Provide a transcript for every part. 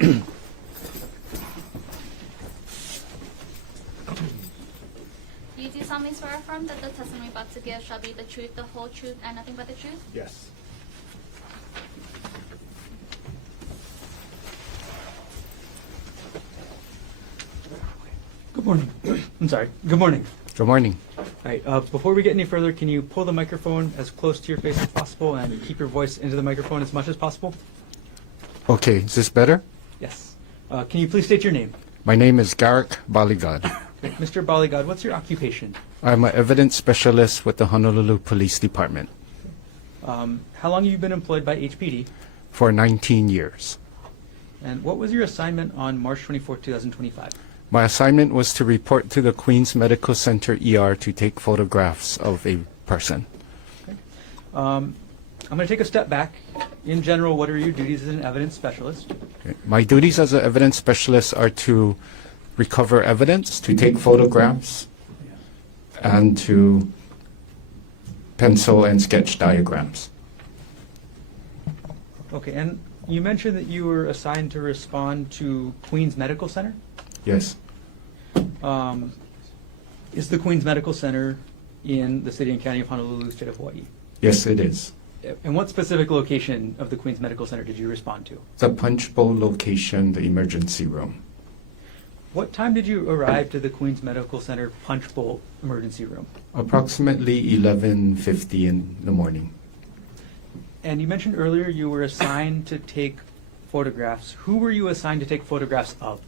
Do you do solemnly swear or affirm that the testimony about to give shall be the truth, the whole truth, and nothing but the truth? Yes. Good morning. I'm sorry. Good morning. Good morning. All right. Before we get any further, can you pull the microphone as close to your face as possible and keep your voice into the microphone as much as possible? Okay, is this better? Yes. Can you please state your name? My name is Garrick Baligad. Okay. Mr. Baligad, what's your occupation? I'm an evidence specialist with the Honolulu Police Department How long have you been employed by HPD? for 19 years. And what was your assignment on March 24, 2025? My assignment was to report to the Queens Medical Center ER to take photographs of a person. I'm going to take a step back. In general, what are your duties as an evidence specialist? Okay. My duties as an evidence specialist are to recover evidence, to take photographs, and to pencil and sketch diagrams. Okay, and you mentioned that you were assigned to respond to Queens Medical Center. Yes, Is the Queens Medical Center in the city and county of Honolulu, state of Hawaii? yes it is. And what specific location of the Queens Medical Center did you respond to? The punch bowl location, the emergency room. What time did you arrive to the Queens Medical Center punch bowl emergency room? Approximately 11:50 in the morning. And you mentioned earlier you were assigned to take photographs. Who were you assigned to take photographs of?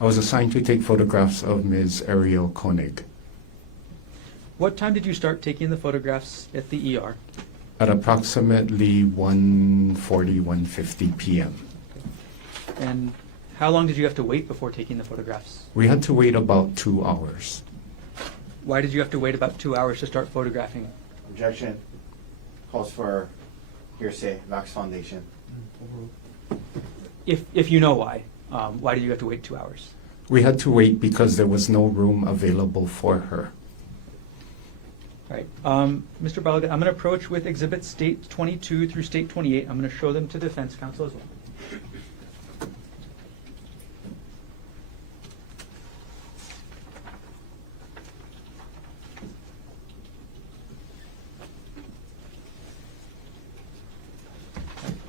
I was assigned to take photographs of Ms. Konig What time did you start taking the photographs at the ER? at approximately 1:40, 1:50 p.m. And how long did you have to wait before taking the photographs? We had to wait about 2 hours. Why did you have to wait about 2 hours to start photographing? Objection. Calls for hearsay, Vax Foundation. If you know why did you have to wait 2 hours? We had to wait because there was no room available for her. All right, Mr. Baligad, I'm going to approach with exhibits state 22 through state 28. I'm going to show them to defense counsel as well.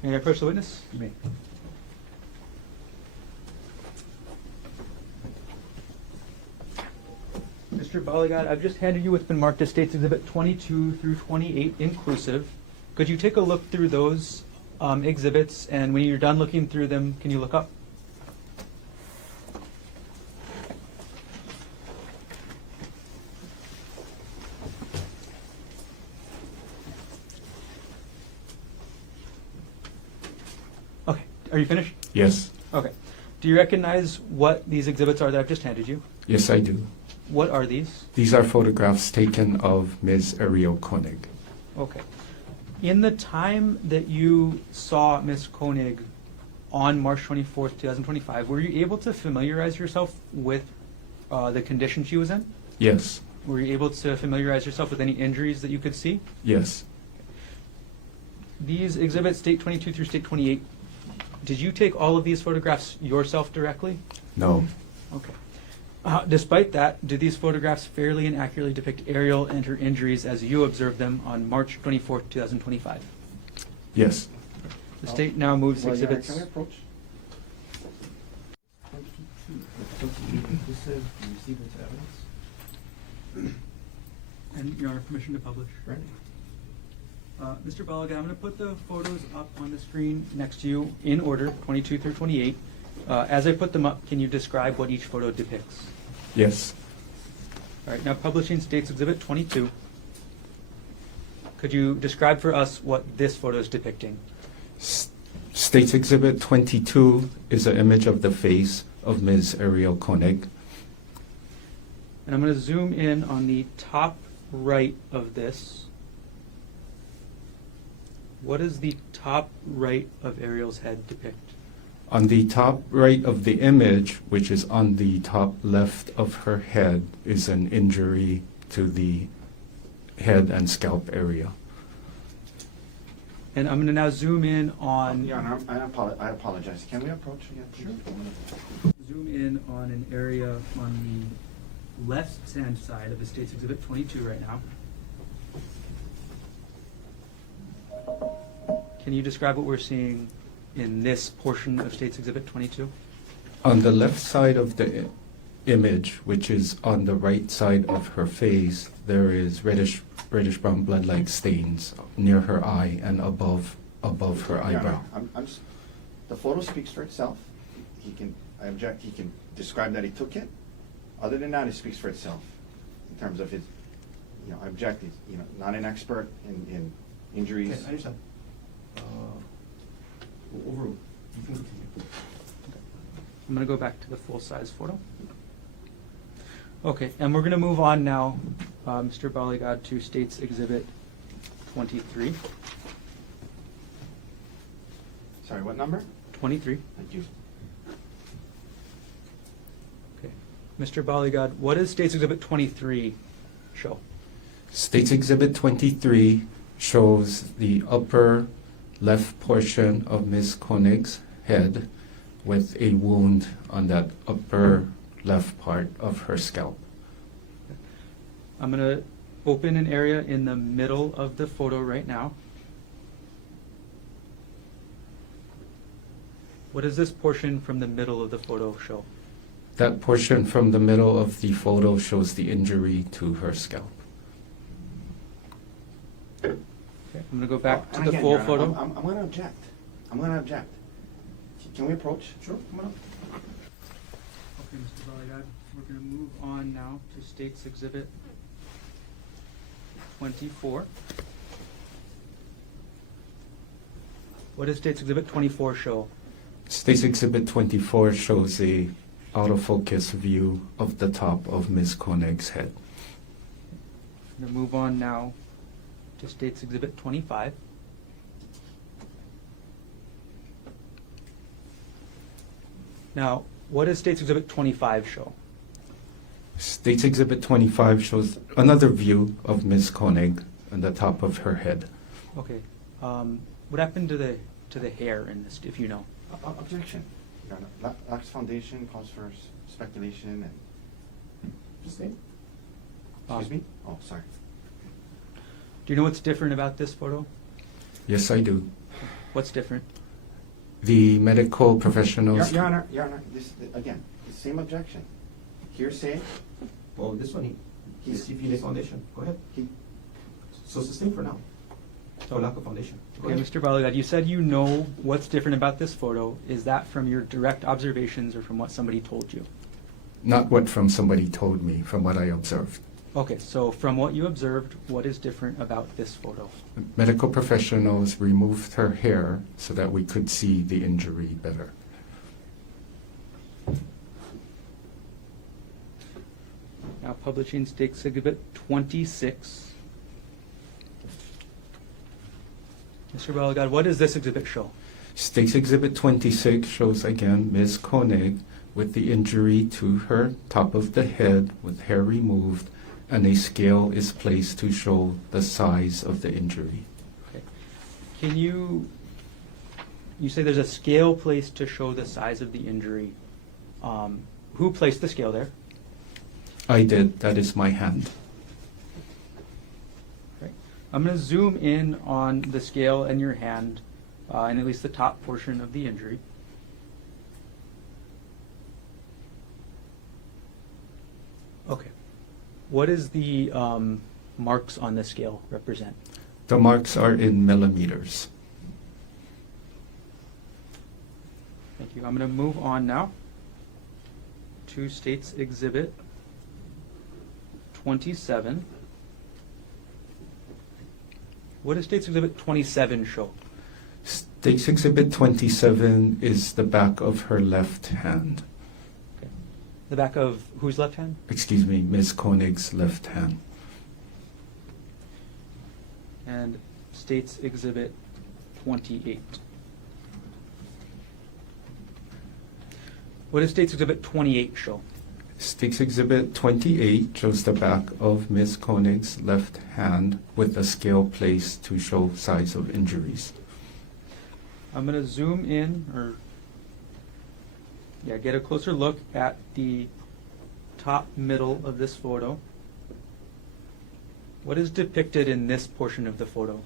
May I approach the witness? You may. Mr. Baligad, I've just handed you what's been marked as States Exhibit 22 through 28 inclusive. Could you take a look through those exhibits, and when you're done looking through them, can you look up? Okay, are you finished? Yes. Okay. Do you recognize what these exhibits are that I've just handed you? Yes, I do. What are these? These are photographs taken of Ms. Konig. Okay. In the time that you saw Ms. Konig on March 24th, 2025, were you able to familiarize yourself with the condition she was in? Yes. Were you able to familiarize yourself with any injuries that you could see? Yes. These exhibits, state 22 through state 28, did you take all of these photographs yourself directly? No. Okay. Despite that, do these photographs fairly and accurately depict Ariel and her injuries as you observed them on March 24th, 2025? Yes. The state now moves Well, Your Honor, exhibits. Can I approach? This says you received this evidence. And Your Honor, permission to publish. Ready. Mr. Baligad, I'm going to put the photos up on the screen next to you in order, 22 through 28. As I put them up, can you describe what each photo depicts? Yes. All right, now publishing States Exhibit 22. Could you describe for us what this photo is depicting? States Exhibit 22 is an image of the face of Ms. Konig. And I'm going to zoom in on the top right of this. What does the top right of Ariel's head depict? On the top right of the image, which is on the top left of her head, is an injury to the head and scalp area. And I'm going to now zoom in on Your Honor, I apologize. Can we approach again, please? zoom in on an area on the left-hand side of the State's Exhibit 22 right now. Can you describe what we're seeing in this portion of State's Exhibit 22? On the left side of the image, which is on the right side of her face, there is reddish brown blood-like stains near her eye and above her Your eyebrow. Honor, the photo speaks for itself. I object, he can describe that he took it. Other than that, it speaks for itself in terms of his, I object, he's, not an expert in injuries. Okay, I understand. Overruled. You can continue. I'm going to go back to the full-size photo. Okay, and we're going to move on now, Mr. Baligad, to State's Exhibit 23. Sorry, what number? 23. Thank you. Okay. Mr. Baligad, what does State's Exhibit 23 show? State's Exhibit 23 shows the upper left portion of Ms. Konig's head with a wound on that upper left part of her scalp. I'm going to open an area in the middle of the photo right now. What does this portion from the middle of the photo show? That portion from the middle of the photo shows the injury to her scalp. Okay, I'm going to go back Oh, to and the again, full Your Honor, photo. I'm going to object. I'm going to object. Can we approach? Sure, come on up. Okay, Mr. Baligad, we're going to move on now to State's Exhibit 24. What does State's Exhibit 24 show? State's Exhibit 24 shows a out-of-focus view of the top of Ms. Konig's head. I'm going to move on now to State's Exhibit 25. Now, what does State's Exhibit 25 show? State's Exhibit 25 shows another view of Ms. Konig on the top of her head. Okay, what happened to the hair in this, if you know? Objection. Your Honor, Lax Foundation calls for speculation and... Just name. Excuse me? Oh, sorry. Do you know what's different about this photo? Yes, I do. What's different? The medical professionals... Your Honor, this, again, the same objection. Hearsay, Well, this one, He's- he's CPA Foundation. Go ahead. So sustain for now. For lack of foundation. Go Okay, ahead. Mr. Baligad, you said you know what's different about this photo. Is that from your direct observations or from what somebody told you? Not what from somebody told me, from what I observed. Okay, so from what you observed, what is different about this photo? Medical professionals removed her hair so that we could see the injury better. Now publishing State's Exhibit 26. Mr. Baligad, what does this exhibit show? State's Exhibit 26 shows again Ms. Konig with the injury to her top of the head with hair removed, and a scale is placed to show the size of the injury. Okay. Can you say there's a scale placed to show the size of the injury. Who placed the scale there? I did. That is my hand. Right. I'm going to zoom in on the scale and your hand, and at least the top portion of the injury. Okay. What does the marks on the scale represent? The marks are in millimeters. Thank you. I'm going to move on now to State's Exhibit 27. What does State's Exhibit 27 show? State's Exhibit 27 is the back of her left hand. Okay. The back of whose left hand? Excuse me, Ms. Konig's left hand. And State's Exhibit 28. What does State's Exhibit 28 show? State's Exhibit 28 shows the back of Ms. Konig's left hand with a scale placed to show size of injuries. I'm going to zoom in, or get a closer look at the top middle of this photo. What is depicted in this portion of the photo?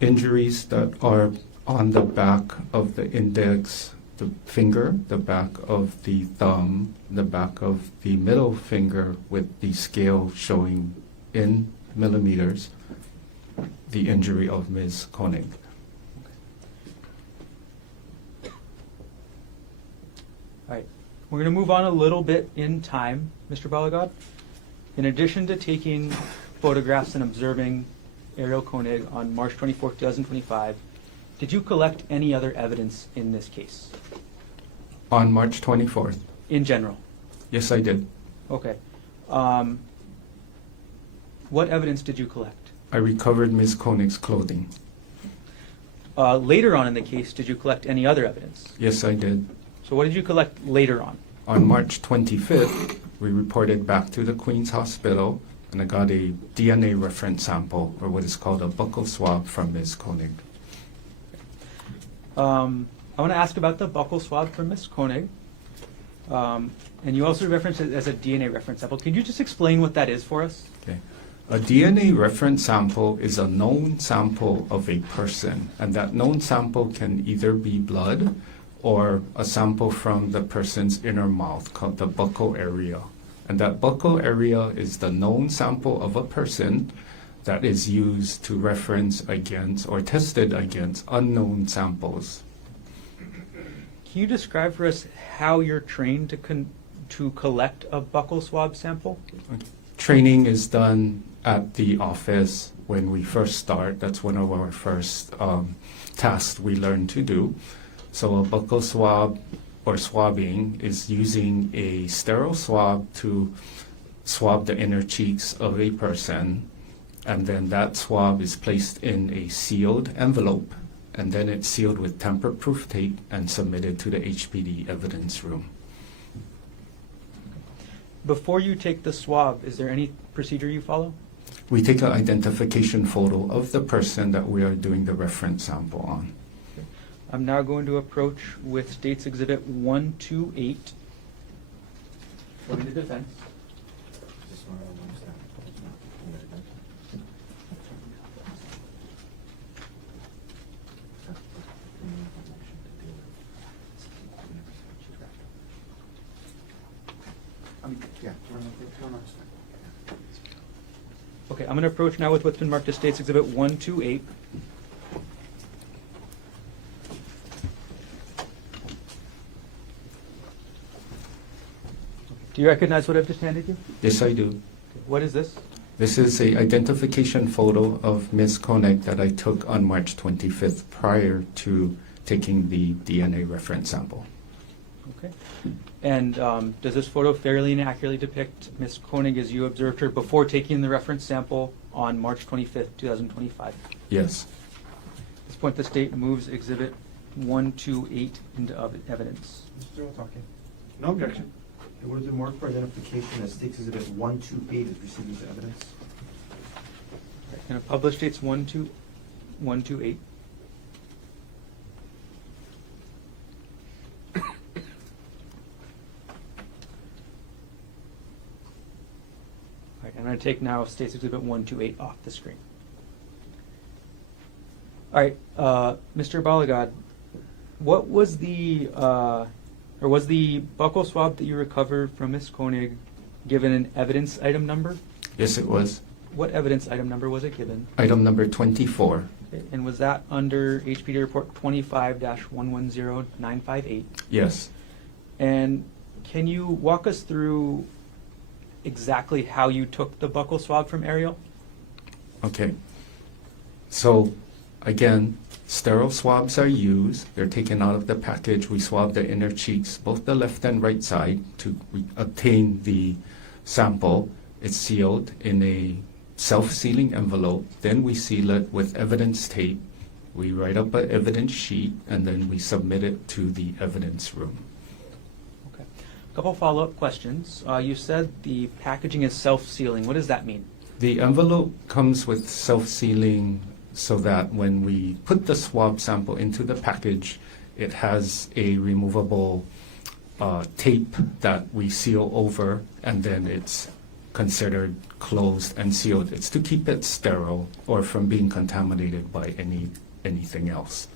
Injuries that are on the back of the index, the finger, the back of the thumb, the back of the middle finger with the scale showing in millimeters the injury of Ms. Konig. All right, we're going to move on a little bit in time, Mr. Baligad. In addition to taking photographs and observing Ariel Konig on March 24, 2025, did you collect any other evidence in this case? On March 24th? In general? Yes, I did. Okay. What evidence did you collect? I recovered Ms. Konig's clothing. Later on in the case, did you collect any other evidence? Yes, I did. So what did you collect later on? On March 25th, we reported back to the Queen's Hospital, and I got a DNA reference sample, or what is called a buccal swab, from Ms. Konig. I want to ask about the buccal swab from Ms. Konig. And you also referenced it as a DNA reference sample. Can you just explain what that is for us? Okay. A DNA reference sample is a known sample of a person, and that known sample can either be blood or a sample from the person's inner mouth called the buccal area. And that buccal area is the known sample of a person that is used to reference against or tested against unknown samples. Can you describe for us how you're trained to collect a buccal swab sample? Training is done at the office when we first start. That's one of our first tasks we learn to do. So a buccal swab or swabbing is using a sterile swab to swab the inner cheeks of a person, and then that swab is placed in a sealed envelope, and then it's sealed with tamper-proof tape and submitted to the HPD evidence room. Before you take the swab, is there any procedure you follow? We take an identification photo of the person that we are doing the reference sample on. I'm now going to approach with State's Exhibit 128. For the defense. Okay, I'm going to approach now with what's been marked as State's Exhibit 128. Do you recognize what I've just handed you? Yes, I do. Okay, what is this? This is an identification photo of Ms. Konig that I took on March 25th prior to taking the DNA reference sample. Okay. And does this photo fairly and accurately depict Ms. Konig as you observed her before taking the reference sample on March 25th, 2025? Yes. At this point, the state moves Exhibit 128 into evidence. Mr. Otake, No objection. it would have been marked for identification as State's Exhibit 128 is received as evidence. Going to publish States 128. I'm going to take now State's Exhibit 128 off the screen. All right, Mr. Baligad, what was the was the buccal swab that you recovered from Ms. Konig given an evidence item number? Yes, it was. What evidence item number was it given? Item number 24. Okay, and was that under HPD report 25-110958? Yes. And can you walk us through exactly how you took the buccal swab from Ariel? Okay. So, again, sterile swabs are used. They're taken out of the package. We swab the inner cheeks, both the left and right side, to obtain the sample. It's sealed in a self-sealing envelope. Then we seal it with evidence tape. We write up an evidence sheet, and then we submit it to the evidence room. Okay. couple follow-up questions. You said the packaging is self-sealing. What does that mean? The envelope comes with self-sealing so that when we put the swab sample into the package, it has a removable tape that we seal over, and then it's considered closed and sealed. It's to keep it sterile or from being contaminated by anything else.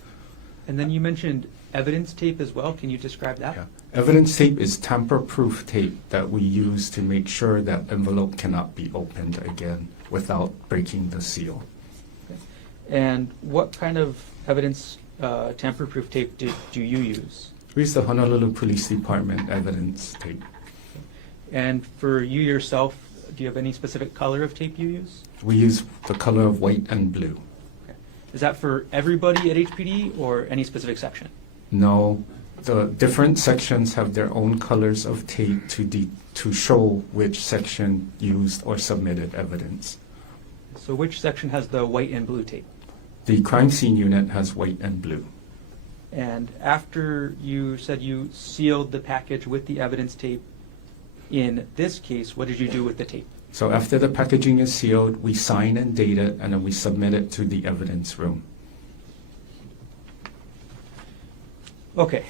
And then you mentioned evidence tape as well. Can you describe that? Yeah. Evidence tape is tamper-proof tape that we use to make sure that envelope cannot be opened again without breaking the seal. And what kind of evidence tamper-proof tape do you use? We use the Honolulu Police Department evidence tape. And for you yourself, do you have any specific color of tape you use? We use the color of white and blue. Okay. Is that for everybody at HPD or any specific section? No, the different sections have their own colors of tape to show which section used or submitted evidence. So which section has the white and blue tape? The crime scene unit has white and blue. And after you said you sealed the package with the evidence tape, in this case, what did you do with the tape? So after the packaging is sealed, we sign and date it, and then we submit it to the evidence room. Okay.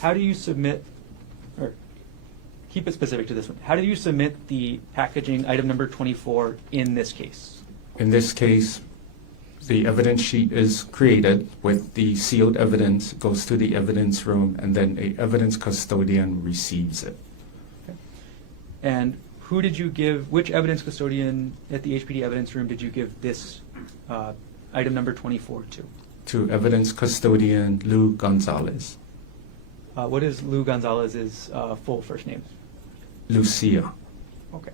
How do you submit, or keep it specific to this one, how do you submit the packaging item number 24 in this case? In this case, the evidence sheet is created with the sealed evidence, goes to the evidence room, and then an evidence custodian receives it. Okay. And who did you give, which evidence custodian at the HPD evidence room did you give this item number 24 to? To evidence custodian Lou Gonzalez. What is Lou Gonzalez's full first name? Lucia. Okay.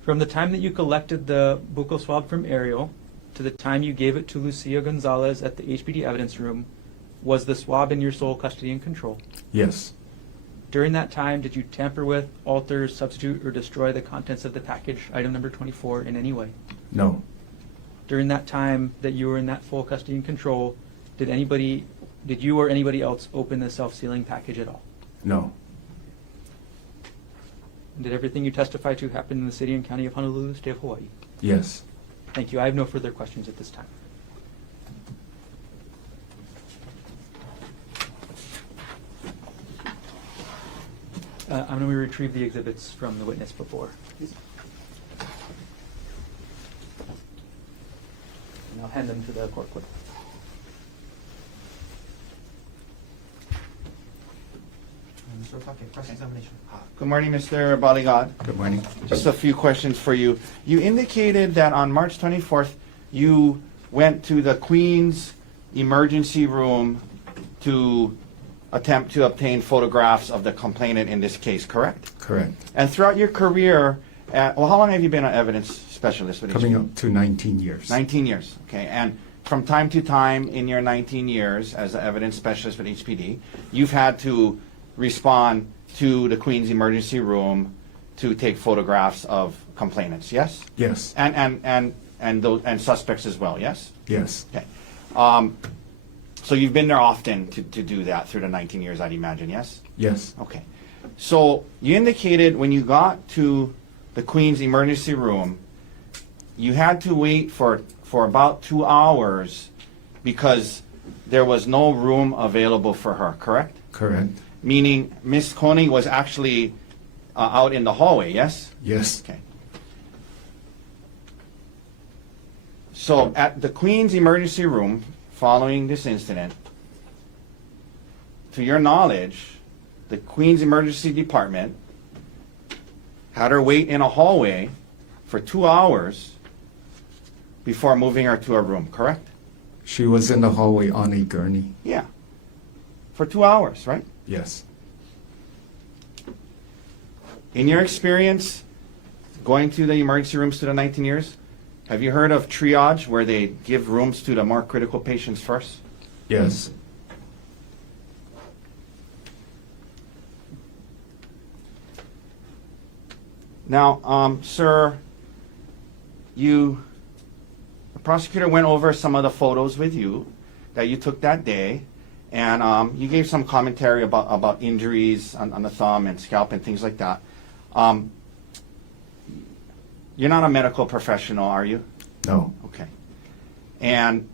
From the time that you collected the buccal swab from Ariel to the time you gave it to Lucia Gonzalez at the HPD evidence room, was the swab in your sole custody and control? Yes. During that time, did you tamper with, alter, substitute, or destroy the contents of the package, item number 24, in any way? No. During that time that you were in that full custody and control, did you or anybody else open the self-sealing package at all? No. Did everything you testified to happen in the city and county of Honolulu, state of Hawaii? Yes. Thank you. I have no further questions at this time. I'm going to retrieve the exhibits from the witness before. And I'll hand them to the court clerk. Mr. Otake, cross-examination. Good morning, Mr. Baligad. Good morning. Just a few questions for you. You indicated that on March 24th, you went to the Queen's emergency room to attempt to obtain photographs of the complainant in this case, correct? Correct. And throughout your career, how long have you been an evidence specialist with Coming HPD? up to 19 years. 19 years, okay. And from time to time in your 19 years as an evidence specialist with HPD, you've had to respond to the Queen's emergency room to take photographs of complainants, yes? Yes. And suspects as well, yes? Yes. Okay. So you've been there often to do that through the 19 years, I'd imagine, yes? Yes. Okay. So you indicated when you got to the Queen's emergency room, you had to wait for about 2 hours because there was no room available for her, correct? Correct. Meaning Miss Konig was actually out in the hallway, yes? Yes. Okay. So at the Queen's emergency room, following this incident, to your knowledge, the Queen's emergency department had her wait in a hallway for 2 hours before moving her to a room, correct? She was in the hallway on a gurney. Yeah. For 2 hours, right? Yes. In your experience, going to the emergency rooms through the 19 years, have you heard of triage, where they give rooms to the more critical patients first? Yes. Now, sir, the prosecutor went over some of the photos with you that you took that day, And you gave some commentary about injuries on the thumb and scalp and things like that. You're not a medical professional, are you? No. Okay. And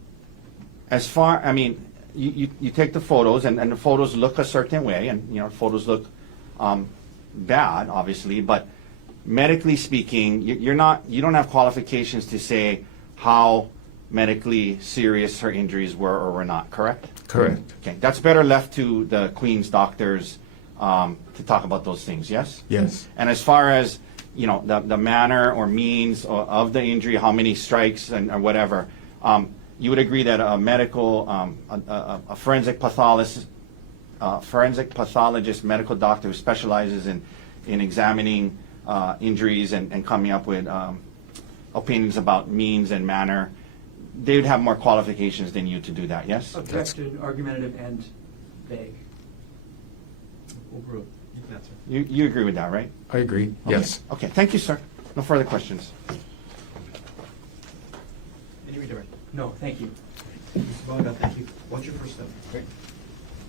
as far, I mean, you take the photos, and the photos look a certain way, and you know, photos look bad, obviously, but medically speaking, you don't have qualifications to say how medically serious her injuries were or were not, correct? Correct. Okay, that's better left to the Queen's doctors to talk about those things, yes? Yes. And as far as, you know, the manner or means of the injury, how many strikes and or whatever, you would agree that a medical, a forensic pathologist, medical doctor who specializes in examining injuries and coming up with opinions about means and manner, they would have more qualifications than you to do that, yes? Objection, argumentative, and vague. Overruled. You can answer. You agree with that, right? I agree. Okay. Yes. Okay, thank you, sir. No further questions. Any redirect? No, thank you. Mr. Baligad, thank you. What's your first step?